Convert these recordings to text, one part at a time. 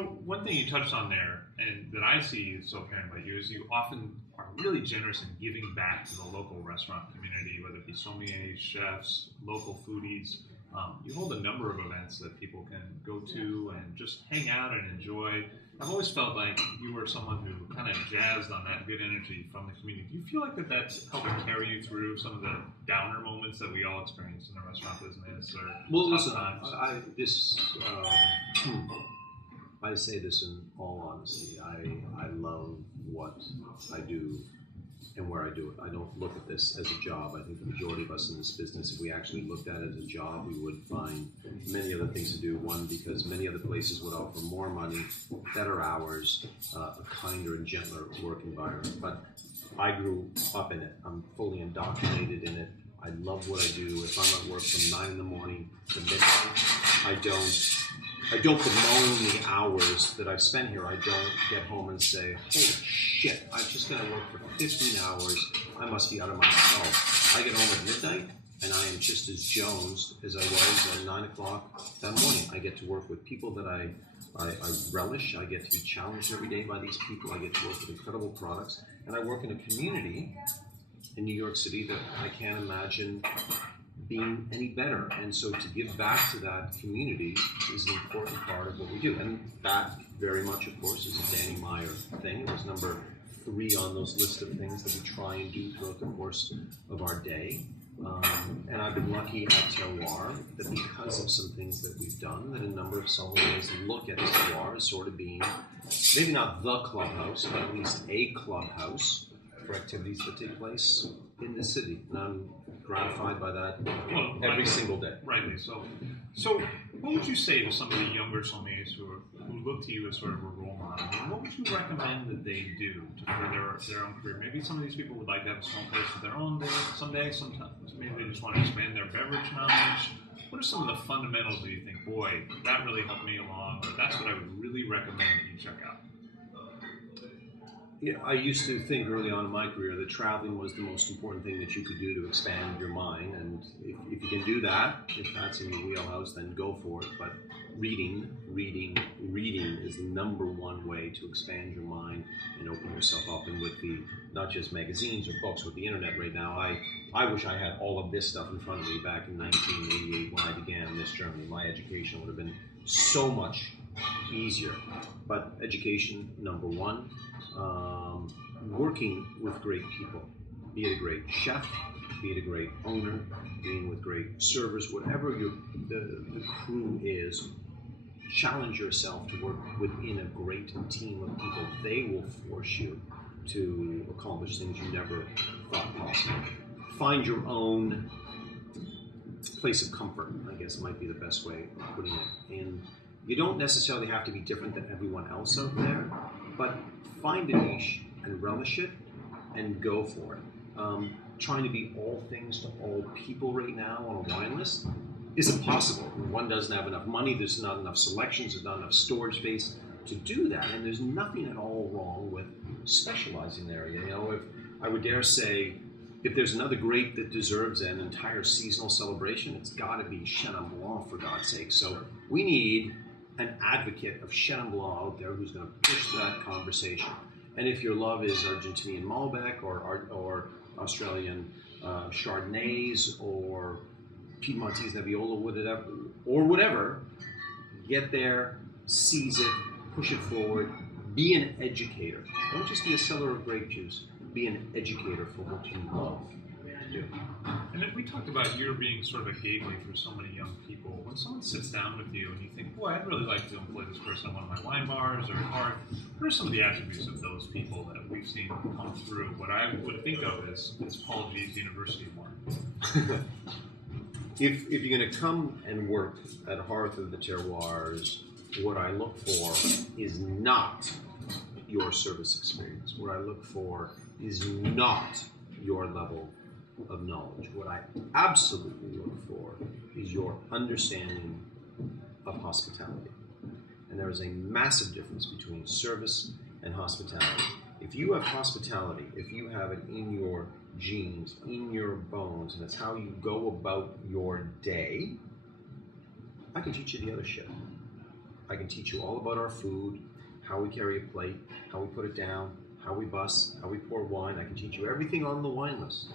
One thing you touched on there, and that I see so apparent about you, is you often are really generous in giving back to the local restaurant community, whether it be sommeliers, chefs, local foodies. You hold a number of events that people can go to and just hang out and enjoy. I've always felt like you were someone who kind of jazzed on that good energy from the community. Do you feel like that's helping carry you through some of the downer moments that we all experience in the restaurant business? Well, listen, I say this in all honesty. I love what I do and where I do it. I don't look at this as a job. I think the majority of us in this business, if we actually looked at it as a job, we would find many other things to do. One, because many other places would offer more money, better hours, a kinder and gentler work environment. But I grew up in it. I'm fully indoctrinated in it. I love what I do. If I'm at work from 9 in the morning to midnight, I don't bemoan the hours that I've spent here. I don't get home and say, holy shit, I've just got to work for 15 hours. I must be out of my skull. I get home at midnight, and I am just as Jones as I was at 9 o'clock that morning. I get to work with people that I relish. I get to be challenged every day by these people. I get to work with incredible products. And I work in a community in New York City that I can't imagine being any better. And so to give back to that community is an important part of what we do. And that very much, of course, is a Danny Meyer thing. It was number 3 on those list of things that we try and do throughout the course of our day. And I've been lucky at Terroir that because of some things that we've done, that a number of sommeliers look at Terroir as sort of being, maybe not the clubhouse, but at least a clubhouse for activities that take place in the city. And I'm gratified by that every single day. Rightly so. So what would you say to some of the younger sommeliers who look to you as sort of a role model? And what would you recommend that they do for their own career? Maybe some of these people would like to have a small place of their own someday. Sometimes maybe they just want to expand their beverage knowledge. What are some of the fundamentals that you think, boy, that really helped me along, or that's what I would really recommend that you check out? Yeah, I used to think early on in my career that traveling was the most important thing that you could do to expand your mind. And if you can do that, if that's in your wheelhouse, then go for it. But reading is the number one way to expand your mind and open yourself up. And with the, not just magazines or books, with the internet right now, I wish I had all of this stuff in front of me back in 1988 when I began this journey. My education would have been so much easier. But education, number one. Working with great people, be it a great chef, be it a great owner, being with great servers, whatever the crew is, challenge yourself to work within a great team of people. They will force you to accomplish things you never thought possible. Find your own place of comfort, I guess might be the best way of putting it. And you don't necessarily have to be different than everyone else out there, but find a niche and relish it and go for it. Trying to be all things to all people right now on a wine list isn't possible. One doesn't have enough money, there's not enough selections, there's not enough storage space to do that, and there's nothing at all wrong with specializing there. You know, if I would dare say, if there's another grape that deserves an entire seasonal celebration, it's got to be Chenin Blanc, for God's sake. So we need an advocate of Chenin Blanc out there who's going to push that conversation. And if your love is Argentinian Malbec or Australian Chardonnays or Piedmontese Nebbiolo, whatever, get there, seize it, push it forward, be an educator. Don't just be a seller of grape juice. Be an educator for what you love to do. And then we talked about you being sort of a gateway for so many young people. When someone sits down with you and you think, boy, I'd really like to employ this person at one of my wine bars or art, what are some of the attributes of those people that we've seen come through what I would think of as Paul G's University mark? If you're going to come and work at Hearth of the Terroirs, what I look for is not your service experience. What I look for is not your level of knowledge. What I absolutely look for is your understanding of hospitality. And there is a massive difference between service and hospitality. If you have hospitality, if you have it in your genes, in your bones, and it's how you go about your day, I can teach you the other shit. I can teach you all about our food, how we carry a plate, how we put it down, how we bus, how we pour wine. I can teach you everything on the wine list.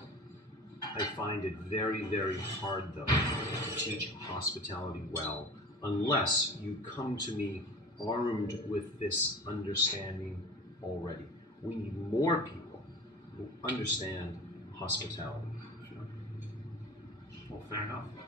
I find it very, very hard, though, to teach hospitality well unless you come to me armed with this understanding already. We need more people who understand hospitality. Well, fair enough.